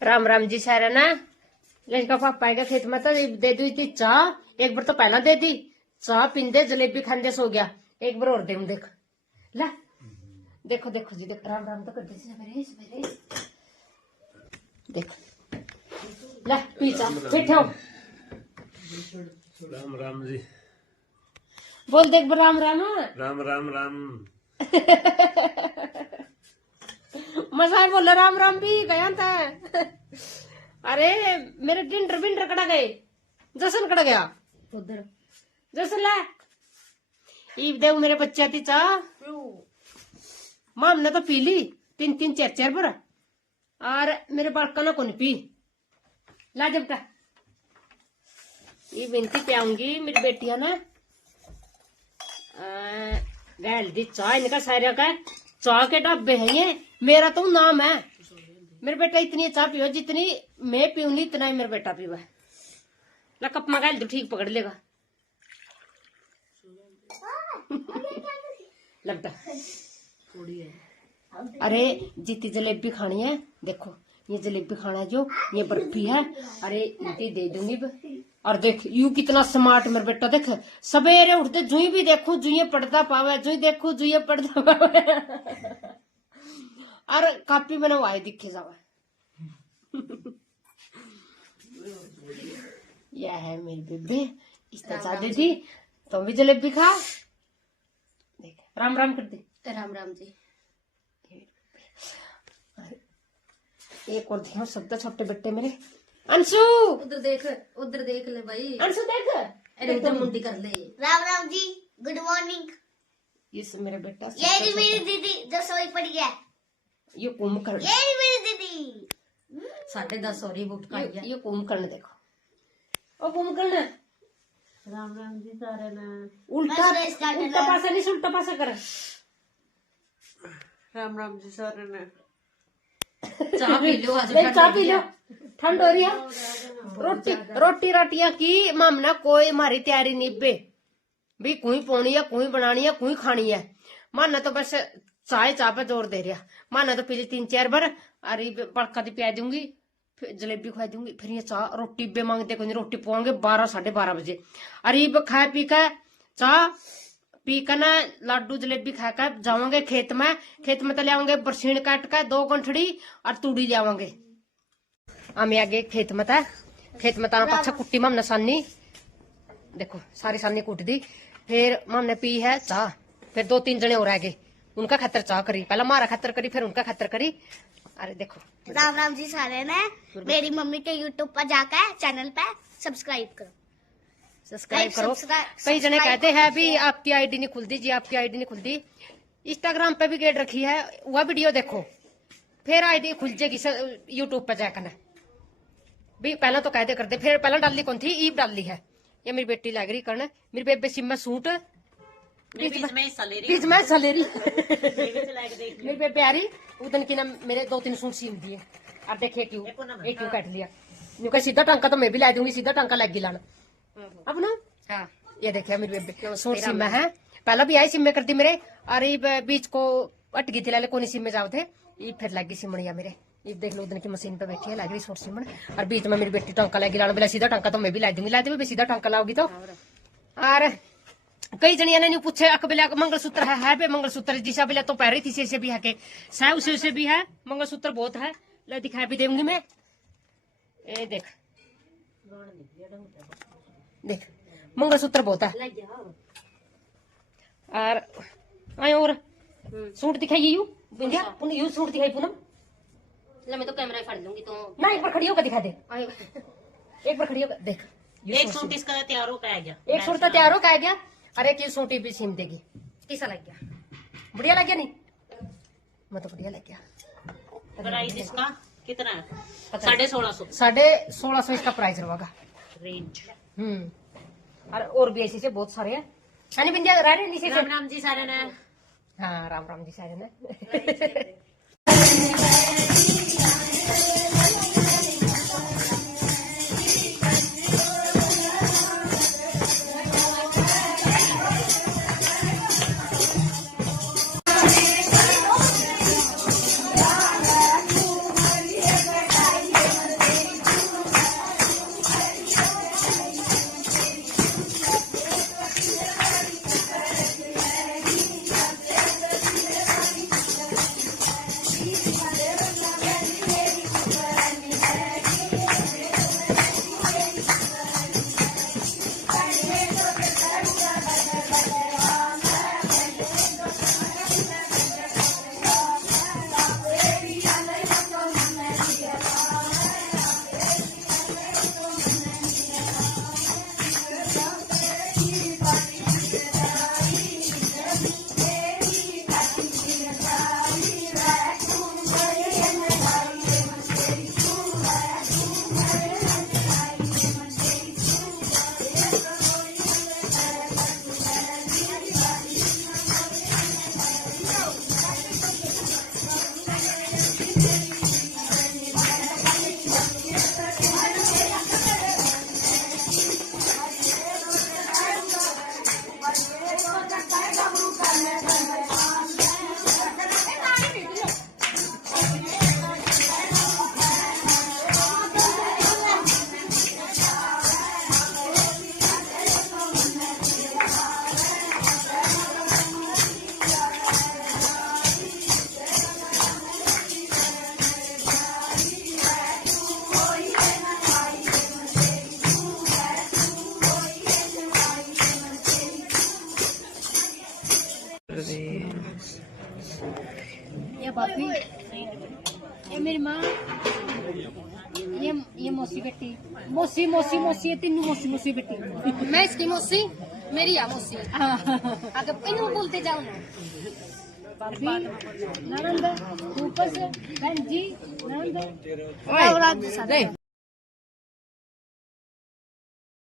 राम राम जी सारा ना लड़का पापा का खेत में तो दे दी थी चाह। एक बार तो पहला दे दी चाह पींदे जलेबी खाने सो गया। एक बार और दे देख ला देखो देखो जी देखो राम राम तो कर दे सवेरे सवेरे देखो ला पीछा बैठो। राम राम जी बोल देख राम राम राम राम राम। मजा बोलो राम राम भी गया था। अरे मेरे डिंडर बिंडर कड़ा गए जसन कड़ा गया उधर जसन ला ईब देव मेरे बच्चे थी चाह माम ने तो पी ली 3-3 4-4 पर और मेरे बालका ना कौन पी ला जब ये बिनती पियाऊंगी मेरी बेटियां ना गैल दी चाह इनका सारे का चाह के डब्बे है ये मेरा तो नाम है। मेरे बेटा इतनी चाह पियो जितनी मैं पीऊंगी इतना ही मेरा बेटा पीवा। ला कप में गैल दो ठीक पकड़ लेगा लगता अरे जितनी जलेबी खानी है देखो ये जलेबी खाना जो ये बर्फी है। अरे इतनी दे दूंगी और देख यू कितना स्मार्ट मेरा बेटा देख सवेरे उठते जुई भी देखो जुए पढ़ता पावे जुई देखो जुए पढ़ता पावे और कापी में नवाए दिखे जावे। यह है मेरी बेबी इस तरह दे दी तो भी जलेबी खा देख राम राम कर दे राम राम जी। एक और ध्यान शब्द छोटे बेटे मेरे अंशु उधर देख ले भाई अंशु देख अरे उधर मुंडी कर ले। Ram Ram ji good morning. इस मेरे बेटा ये रही मेरी दीदी जो सोई पड़ी है। ये कुंभकर्ण ये रही मेरी दीदी 10:30 हो रही बुट का ये कुंभकर्ण देखो ओ कुंभकर्ण राम राम जी सारे ना उल्टा बस इसका उल्टा पासा नहीं उल्टा पासा कर राम राम जी सारे ना चाह पी लो आज नहीं चाह पी लो ठंड हो रही है। रोटी रोटियां की मामना कोई हमारी तैयारी नहीं बे भी कोई पोनी है कोई बनानी है कोई खानी है। माना तो बस चाय पे जोर दे रहा माना तो पीली 3-4 बार अरे बड़का दी पिया दूंगी फिर जलेबी खवा दूंगी फिर ये चाह रोटी बे मांगते कोई रोटी पवांगे 12-12:30 बजे। अरे खाए पी कर चाह पी कर ना लाडू जलेबी खाकर जावांगे खेत में तो ले आवांगे बरसीन काट कर 2 गंठड़ी और तूड़ी ले आवांगे। हम आगे खेत में पाछा कुट्टी मामने सानी देखो सारी सानी कूट दी फिर मामने पी है चाह फिर 2-3 जने और आ गए उनका खतर चाह करी पहला मारा खतर करी फिर उनका खतर करी। अरे देखो राम राम जी सारे ने मेरी मम्मी के यूट्यूब पर जाकर चैनल पे सब्सक्राइब करो सब्सक्राइब करो। कई जने कहते हैं भी आपकी आईडी नहीं खुलती जी आपकी आईडी नहीं खुलती। इंस्टाग्राम पे भी गेट रखी है वह वीडियो देखो फिर आईडी खुल जाएगी यूट्यूब पे जाकर भी पहला तो कहते करते फिर पहला डाली कौन थी ईब डाली है। ये मेरी बेटी लग रही करने मेरी बेबे सिम में सूट बीच में हिस्सा ले रही मेरी बेबे आ रही उदन की ना मेरे 2-3 सूट सीम दिए अब देखिए क्यों काट लिया क्योंकि सीधा टंका तो मैं भी ला दूंगी सीधा टंका लग लाना अब ना हाँ ये देखिए मेरी बेबे सूट सिम है पहला भी आई सिम में करती मेरे अरे बीच को अट गई थी लाले कोनी सिम में जाओ थे ये फिर लगी सिमणिया मेरे ये देख लो उधर की मशीन पे बैठी है लग रही सूट सिमण और बीच में मेरी बेटी टंका लगी लाना बोला सीधा टंका तो मैं भी ला दूंगी ला दूंगी सीधा टंका लाओगी तो। और कई जनिया ने पूछे अकबला मंगलसूत्र है पे मंगलसूत्र जिसा बिला तो पह रही थी से भी है के सह उसे भी है मंगलसूत्र बहुत है ले दिखा भी दूंगी मैं। ये देख देख मंगलसूत्र बहुत है और आए और सूट दिखाइए यू बिंदिया उन यू सूट दिखाई पूनम ले मैं तो कैमरा फड़ लूंगी तो ना एक बार खड़ी होकर दिखा दे एक बार खड़ी होकर देख एक सूट इसका तैयार हो गया एक सूट तो तैयार हो गया और एक ये सूट भी सीम देगी कैसा लग गया बढ़िया लग गया नहीं मैं तो बढ़िया लग गया। प्राइस इसका कितना है 1650 इसका प्राइस रहेगा रेंज। और भी ऐसे से बहुत सारे हैं है बिंदिया रह रहे नीचे से राम जी सारे ने हाँ राम राम जी सारे ने मौसी बेटी मौसी मौसी मौसी तीनों मौसी मौसी बेटी मैं इसकी मौसी मेरी आ मौसी आगे इन बोलते जाओ ना भाभी ननंद ऊपर से बहन जी ननंद